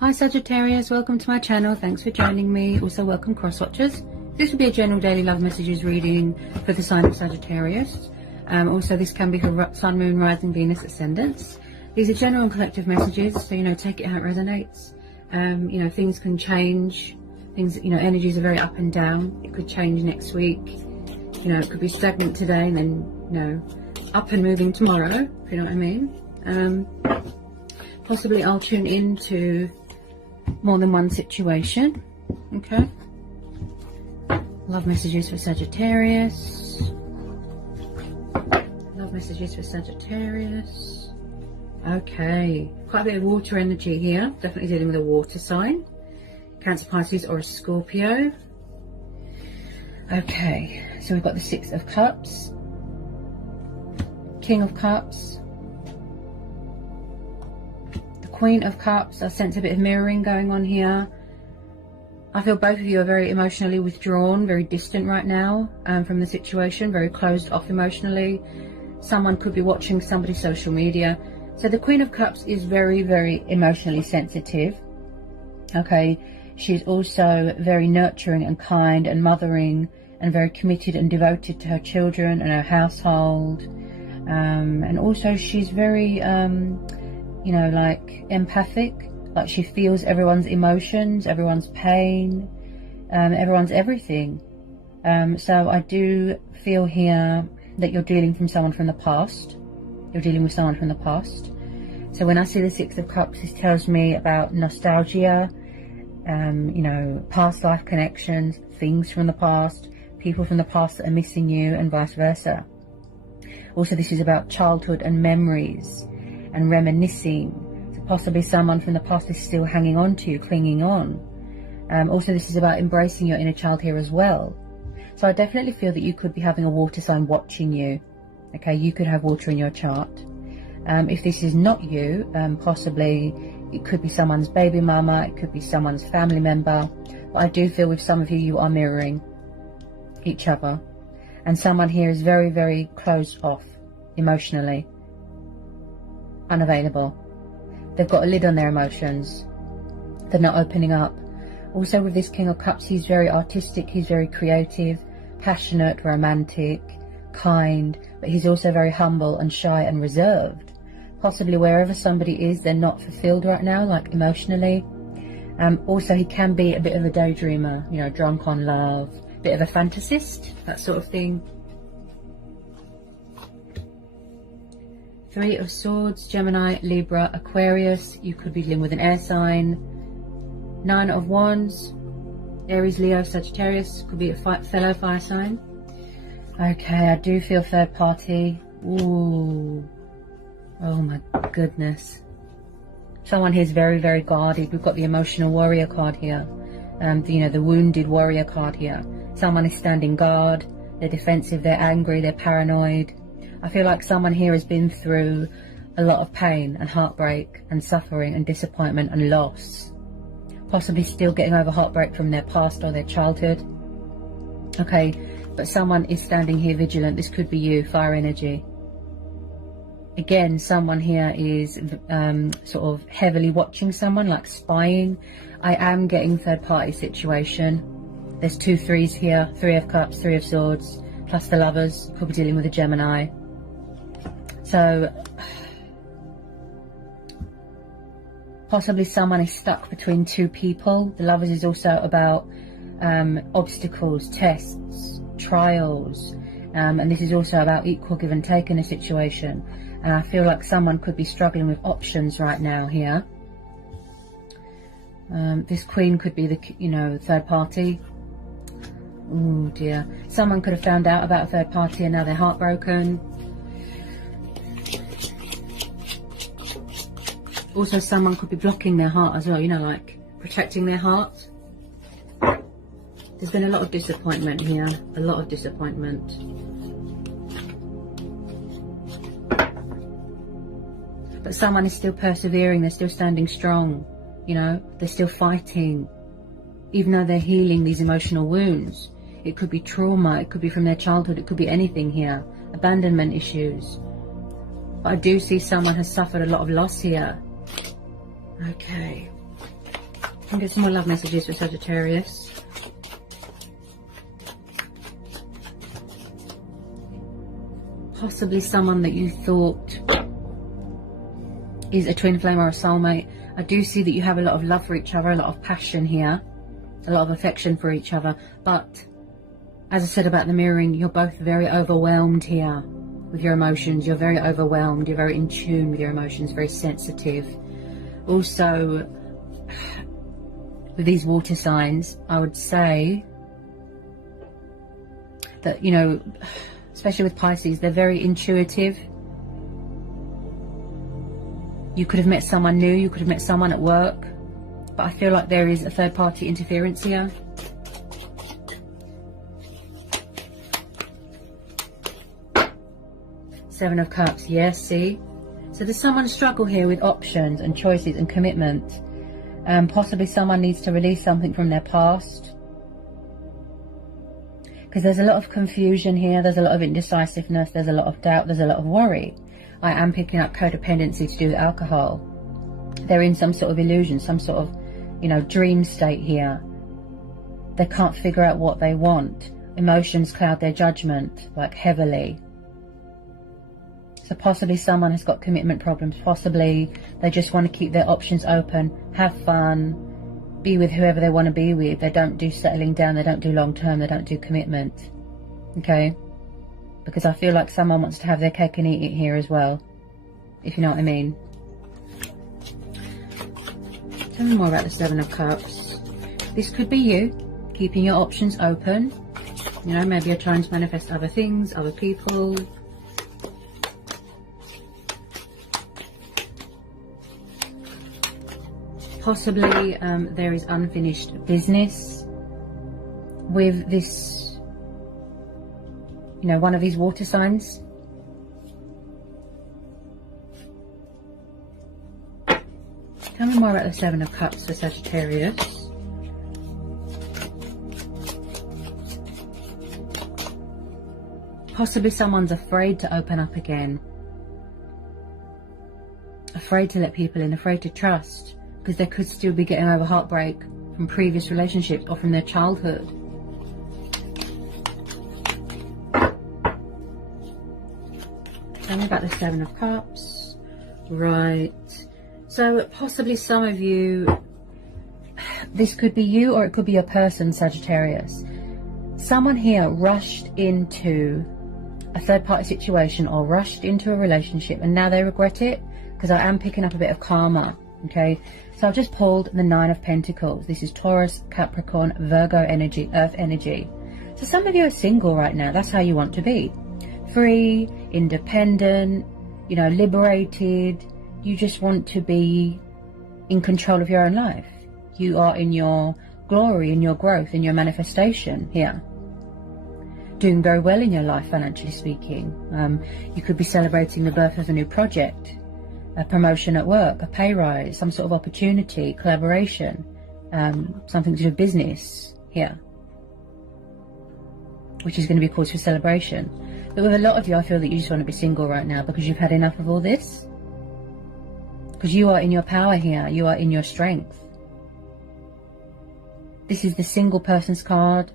Hi Sagittarius, welcome to my channel. Thanks for joining me. Also welcome cross watchers. This will be a general daily love messages reading for the sign of Sagittarius. Also this can be for Sun, Moon, Rising, Venus, Ascendants. These are general and collective messages, so take it how it resonates. Things can change. Energies are very up and down. It could change next week. It could be stagnant today and then up and moving tomorrow, if you know what I mean. Possibly I'll tune into more than one situation. Okay. Love messages for Sagittarius. Love messages for Sagittarius. Okay. Quite a bit of water energy here. Definitely dealing with a water sign. Cancer, Pisces, or a Scorpio. Okay. So we've got the Six of Cups. King of Cups. Queen of Cups. I sense a bit of mirroring going on here. I feel both of you are very emotionally withdrawn, very distant right now from the situation, very closed off emotionally. Someone could be watching somebody's social media. So the Queen of Cups is very, very emotionally sensitive. Okay, she's also very nurturing and kind and mothering and very committed and devoted to her children and her household. And also she's very empathic, like she feels everyone's emotions, everyone's pain, everyone's everything. So I do feel here that you're dealing from someone from the past. You're dealing with someone from the past. So when I see the Six of Cups, this tells me about nostalgia, past life connections, things from the past, people from the past that are missing you, and vice versa. Also, this is about childhood and memories and reminiscing. So possibly someone from the past is still hanging on to you, clinging on. Also, this is about embracing your inner child here as well. So I definitely feel that you could be having a water sign watching you. Okay, you could have water in your chart. If this is not you, possibly it could be someone's baby mama, it could be someone's family member. But I do feel with some of you, you are mirroring each other. And someone here is very, very closed off emotionally. Unavailable. They've got a lid on their emotions. They're not opening up. Also with this King of Cups, he's very artistic, he's very creative, passionate, romantic, kind, but he's also very humble and shy and reserved. Possibly wherever somebody is, they're not fulfilled right now, like emotionally. Also he can be a bit of a daydreamer, drunk on love, bit of a fantasist, that sort of thing. Three of Swords, Gemini, Libra, Aquarius. You could be dealing with an air sign. Nine of Wands, Aries, Leo, Sagittarius. Could be a fellow fire sign. Okay, I do feel third party. Ooh. Oh my goodness. Someone here is very, very guarded. We've got the emotional warrior card here. The wounded warrior card here. Someone is standing guard. They're defensive, they're angry, they're paranoid. I feel like someone here has been through a lot of pain and heartbreak and suffering and disappointment and loss. Possibly still getting over heartbreak from their past or their childhood. Okay, but someone is standing here vigilant. This could be you, fire energy. Again, someone here is sort of heavily watching someone, like spying. I am getting third party situation. There's two threes here, Three of Cups, Three of Swords, plus the Lovers. Could be dealing with a Gemini. So possibly someone is stuck between two people. The Lovers is also about obstacles, tests, trials, and this is also about equal give and take in a situation. And I feel like someone could be struggling with options right now here. This Queen could be the third party. Oh dear. Someone could have found out about a third party and now they're heartbroken. Also, someone could be blocking their heart as well, like protecting their heart. There's been a lot of disappointment here, a lot of disappointment. But someone is still persevering, they're still standing strong, they're still fighting. Even though they're healing these emotional wounds. It could be trauma, it could be from their childhood, it could be anything here. Abandonment issues. But I do see someone has suffered a lot of loss here. Okay. Can get some more love messages for Sagittarius. Possibly someone that you thought is a twin flame or a soulmate. I do see that you have a lot of love for each other, a lot of passion here, a lot of affection for each other. But as I said about the mirroring, you're both very overwhelmed here with your emotions. You're very overwhelmed. You're very in tune with your emotions, very sensitive. Also, with these water signs, I would say that, you know, especially with Pisces, they're very intuitive. You could have met someone new, you could have met someone at work, but I feel like there is a third party interference here. Seven of Cups, yes, see? So there's someone struggle here with options and choices and commitment. Possibly someone needs to release something from their past. Because there's a lot of confusion here, there's a lot of indecisiveness, there's a lot of doubt, there's a lot of worry. I am picking up codependency to do with alcohol. They're in some sort of illusion, some sort of, you know, dream state here. They can't figure out what they want. Emotions cloud their judgment, like heavily. So possibly someone has got commitment problems. Possibly they just want to keep their options open, have fun, be with whoever they want to be with. They don't do settling down, they don't do long term, they don't do commitment. Okay? Because I feel like someone wants to have their cake and eat it here as well, if you know what I mean. Tell me more about the Seven of Cups. This could be you, keeping your options open. You know, maybe you're trying to manifest other things, other people. Possibly there is unfinished business with this, you know, one of these water signs. Tell me more about the Seven of Cups for Sagittarius. Possibly someone's afraid to open up again. Afraid to let people in, afraid to trust. Because they could still be getting over heartbreak from previous relationships or from their childhood. Tell me about the Seven of Cups. Right. So possibly some of you, this could be you or it could be a person, Sagittarius. Someone here rushed into a third party situation or rushed into a relationship and now they regret it, because I am picking up a bit of karma. Okay, so I've just pulled the Nine of Pentacles. This is Taurus, Capricorn, Virgo energy, Earth energy. So some of you are single right now. That's how you want to be. Free, independent, you know, liberated. You just want to be in control of your own life. You are in your glory, in your growth, in your manifestation here. Doing very well in your life, financially speaking. You could be celebrating the birth of a new project. A promotion at work, a pay rise, some sort of opportunity, collaboration, something to do with business here, which is going to be cause for celebration. But with a lot of you, I feel that you just want to be single right now because you've had enough of all this. Because you are in your power here, you are in your strength. This is the single person's card.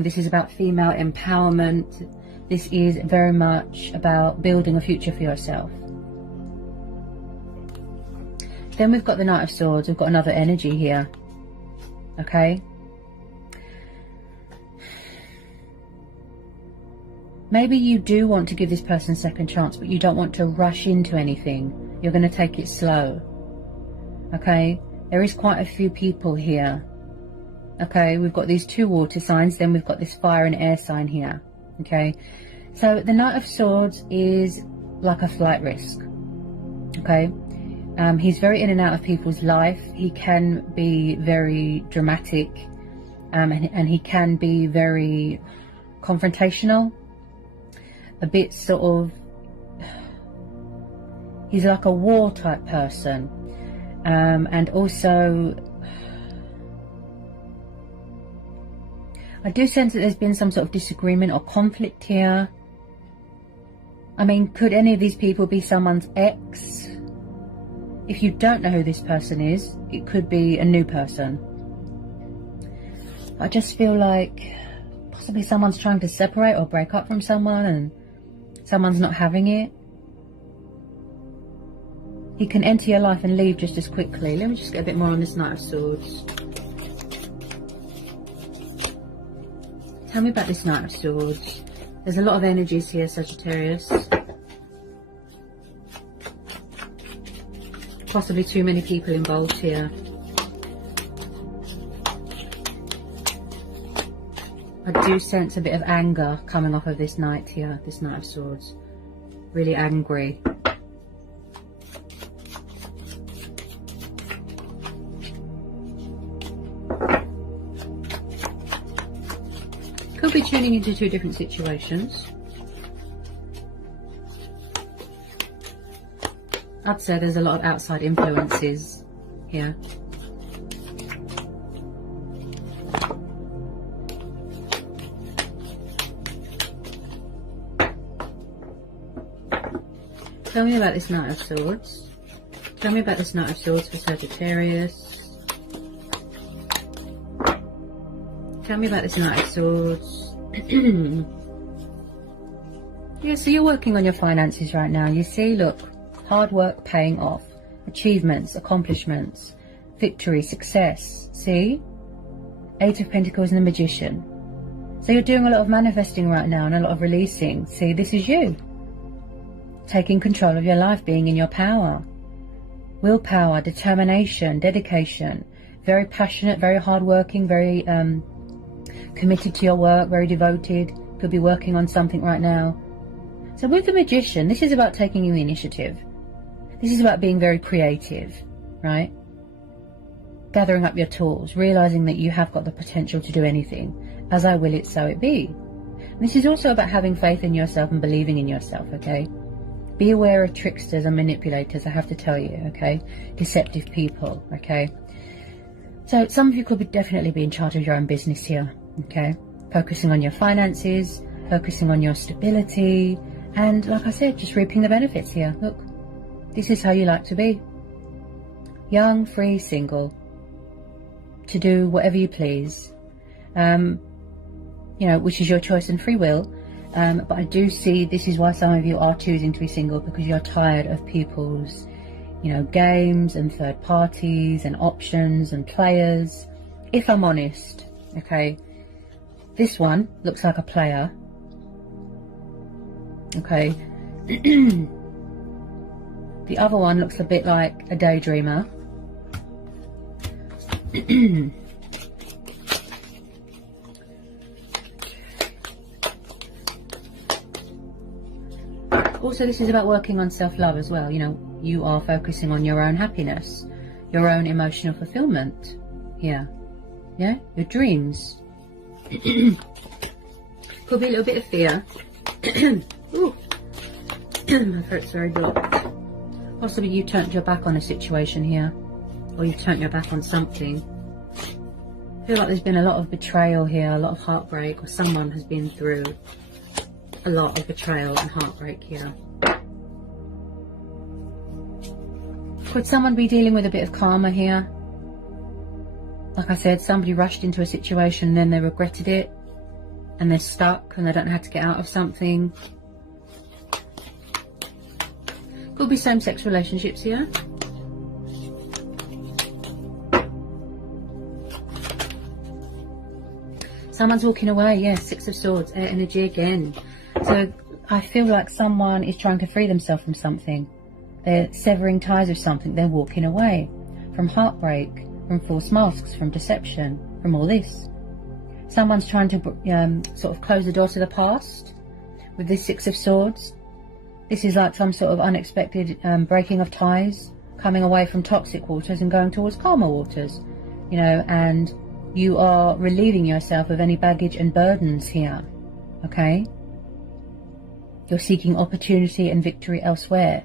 This is about female empowerment. This is very much about building a future for yourself. Then we've got the Knight of Swords. We've got another energy here. Okay. Maybe you do want to give this person a second chance, but you don't want to rush into anything. You're going to take it slow. Okay. There is quite a few people here. Okay. We've got these two water signs. Then we've got this fire and air sign here. Okay. So the Knight of Swords is like a flight risk. Okay. He's very in and out of people's life. He can be very dramatic, and he can be very confrontational. A bit sort of, he's like a war type person, and also I do sense that there's been some sort of disagreement or conflict here. I mean, could any of these people be someone's ex? If you don't know who this person is, it could be a new person. I just feel like possibly someone's trying to separate or break up from someone and someone's not having it. He can enter your life and leave just as quickly. Let me just get a bit more on this Knight of Swords. Tell me about this Knight of Swords. There's a lot of energies here, Sagittarius. Possibly too many people involved here. I do sense a bit of anger coming off of this Knight here, this Knight of Swords. Really angry. Could be tuning into two different situations. I'd say there's a lot of outside influences here. Tell me about this Knight of Swords. Tell me about this Knight of Swords for Sagittarius. Tell me about this Knight of Swords. Yeah, so you're working on your finances right now. You see, look, hard work paying off. Achievements, accomplishments, victory, success. See? Eight of Pentacles and the Magician. So you're doing a lot of manifesting right now and a lot of releasing. See, this is you. Taking control of your life, being in your power. Willpower, determination, dedication. Very passionate, very hardworking, very committed to your work, very devoted. Could be working on something right now. So with the Magician, this is about taking the initiative. This is about being very creative, right? Gathering up your tools, realizing that you have got the potential to do anything. As I will it, so it be. And this is also about having faith in yourself and believing in yourself, okay? Be aware of tricksters and manipulators, I have to tell you, okay? Deceptive people, okay? So some of you could definitely be in charge of your own business here, okay? Focusing on your finances, focusing on your stability, and like I said, just reaping the benefits here. Look, this is how you like to be. Young, free, single. To do whatever you please. You know, which is your choice and free will. But I do see this is why some of you are choosing to be single, because you're tired of people's, you know, games and third parties and options and players. If I'm honest, okay, this one looks like a player. Okay. The other one looks a bit like a daydreamer. Also, this is about working on self-love as well. You know, you are focusing on your own happiness, your own emotional fulfillment here. Yeah, your dreams. Could be a little bit of fear. Ooh. My throat's very blocked. Possibly you turned your back on a situation here, or you've turned your back on something. I feel like there's been a lot of betrayal here, a lot of heartbreak, or someone has been through a lot of betrayal and heartbreak here. Could someone be dealing with a bit of karma here? Like I said, somebody rushed into a situation and then they regretted it, and they're stuck and they don't know how to get out of something. Could be same-sex relationships here. Someone's walking away. Yeah, Six of Swords, air energy again. So I feel like someone is trying to free themselves from something. They're severing ties with something. They're walking away from heartbreak, from false masks, from deception, from all this. Someone's trying to sort of close the door to the past with this Six of Swords. This is like some sort of unexpected breaking of ties, coming away from toxic waters and going towards calmer waters, you know, and you are relieving yourself of any baggage and burdens here, okay? You're seeking opportunity and victory elsewhere.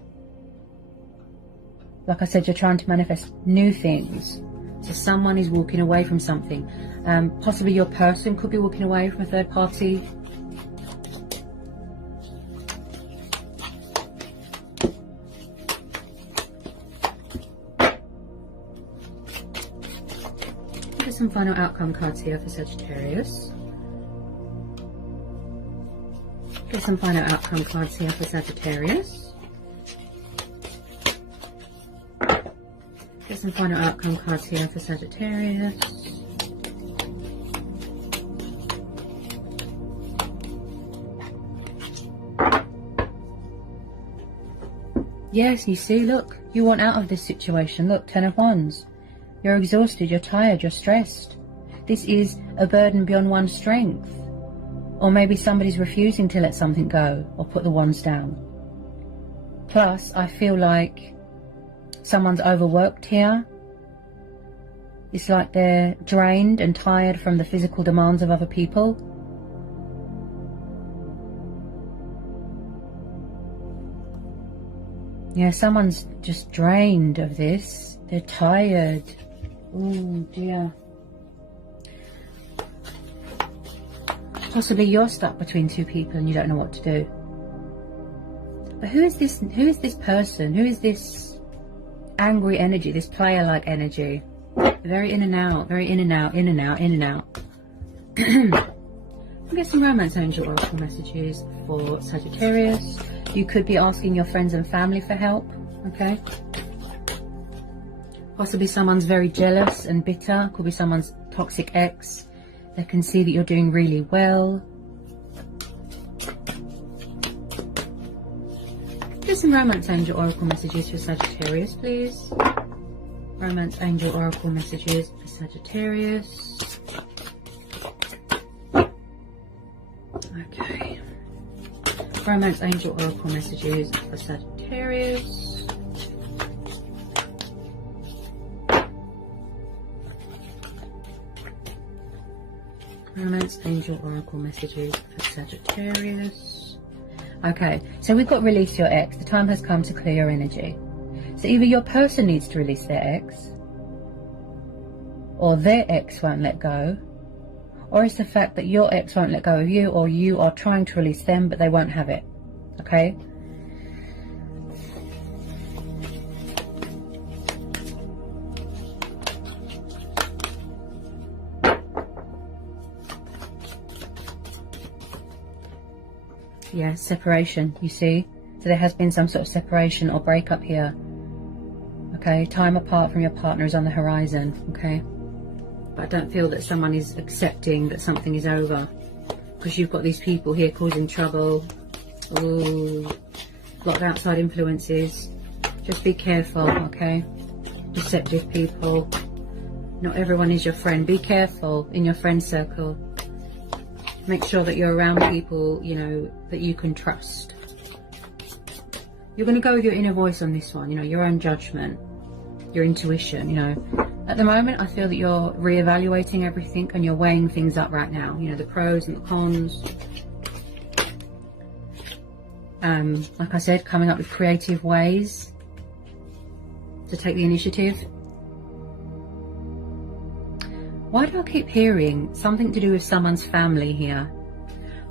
Like I said, you're trying to manifest new things. So someone is walking away from something. Possibly your person could be walking away from a third party. Get some final outcome cards here for Sagittarius. Get some final outcome cards here for Sagittarius. Get some final outcome cards here for Sagittarius. Yes, you see, look, you want out of this situation. Look, 10 of Wands. You're exhausted, you're tired, you're stressed. This is a burden beyond one's strength. Or maybe somebody's refusing to let something go or put the wands down. Plus, I feel like someone's overworked here. It's like they're drained and tired from the physical demands of other people. Yeah, someone's just drained of this. They're tired. Oh dear. Possibly you're stuck between two people and you don't know what to do. But who is this person? Who is this angry energy, this player-like energy? Very in and out, very in and out, in and out, in and out. I'll get some romance angel oracle messages for Sagittarius. You could be asking your friends and family for help, okay? Possibly someone's very jealous and bitter. Could be someone's toxic ex. They can see that you're doing really well. Get some romance angel oracle messages for Sagittarius, please. Romance angel oracle messages for Sagittarius. Okay. Romance angel oracle messages for Sagittarius. Romance angel oracle messages for Sagittarius. Okay, so we've got release your ex. The time has come to clear your energy. So either your person needs to release their ex, or their ex won't let go, or it's the fact that your ex won't let go of you, or you are trying to release them but they won't have it. Okay? Yeah, separation, you see? So there has been some sort of separation or breakup here. Okay, time apart from your partner is on the horizon, okay? But I don't feel that someone is accepting that something is over. Because you've got these people here causing trouble. Ooh, a lot of outside influences. Just be careful, okay? Deceptive people. Not everyone is your friend. Be careful in your friend circle. Make sure that you're around people, you know, that you can trust. You're going to go with your inner voice on this one, you know, your own judgment, your intuition, you know. At the moment, I feel that you're reevaluating everything and you're weighing things up right now. You know, the pros and the cons. Like I said, coming up with creative ways to take the initiative. Why do I keep hearing something to do with someone's family here?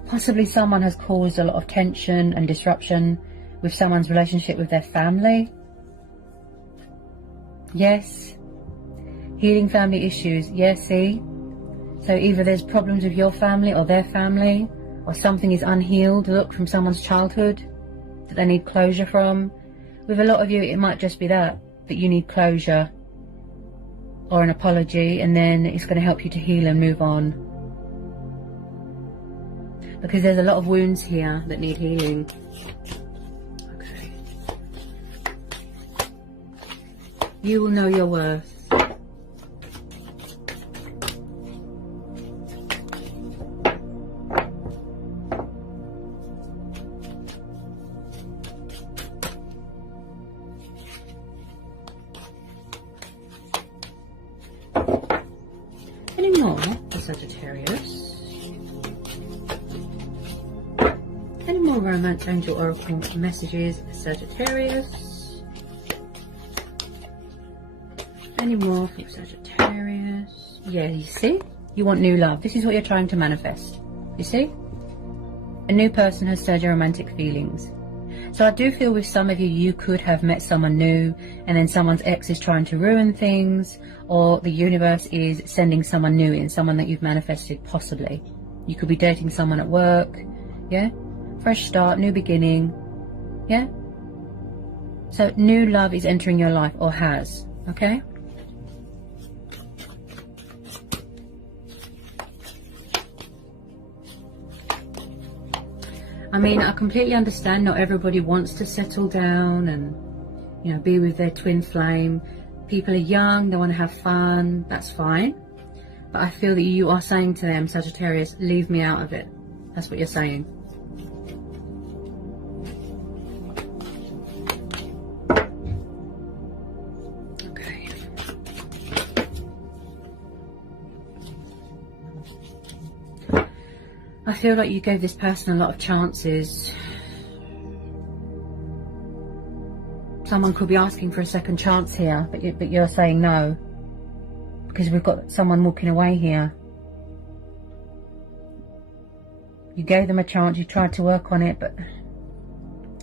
Possibly someone has caused a lot of tension and disruption with someone's relationship with their family. Yes. Healing family issues. Yes, see? So either there's problems with your family or their family, or something is unhealed, look, from someone's childhood that they need closure from. With a lot of you, it might just be that you need closure or an apology, and then it's going to help you to heal and move on. Because there's a lot of wounds here that need healing. Okay. You will know your worth. Any more for Sagittarius? Any more romance angel oracle messages for Sagittarius? Any more for Sagittarius? Yeah, you see? You want new love. This is what you're trying to manifest. You see? A new person has stirred your romantic feelings. So I do feel with some of you, you could have met someone new and then someone's ex is trying to ruin things, or the universe is sending someone new in, someone that you've manifested possibly. You could be dating someone at work, yeah? Fresh start, new beginning, yeah? So new love is entering your life, or has, okay? I mean, I completely understand not everybody wants to settle down and, you know, be with their twin flame. People are young, they want to have fun, that's fine. But I feel that you are saying to them, Sagittarius, leave me out of it. That's what you're saying. Okay. I feel like you gave this person a lot of chances. Someone could be asking for a second chance here, but you're saying no. Because we've got someone walking away here. You gave them a chance, you tried to work on it, but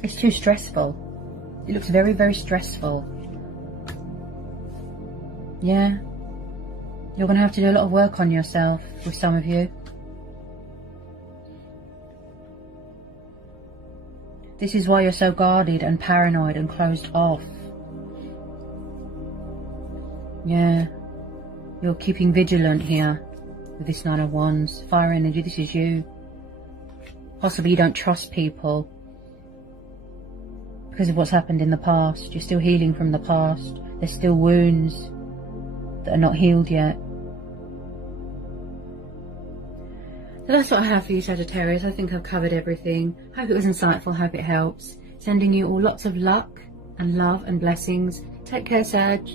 it's too stressful. It looks very, very stressful. Yeah. You're going to have to do a lot of work on yourself with some of you. This is why you're so guarded and paranoid and closed off. Yeah. You're keeping vigilant here with this Nine of Wands. Fire energy, this is you. Possibly you don't trust people because of what's happened in the past. You're still healing from the past. There's still wounds that are not healed yet. So that's what I have for you, Sagittarius. I think I've covered everything. Hope it was insightful, hope it helps. Sending you all lots of luck and love and blessings. Take care, Sag.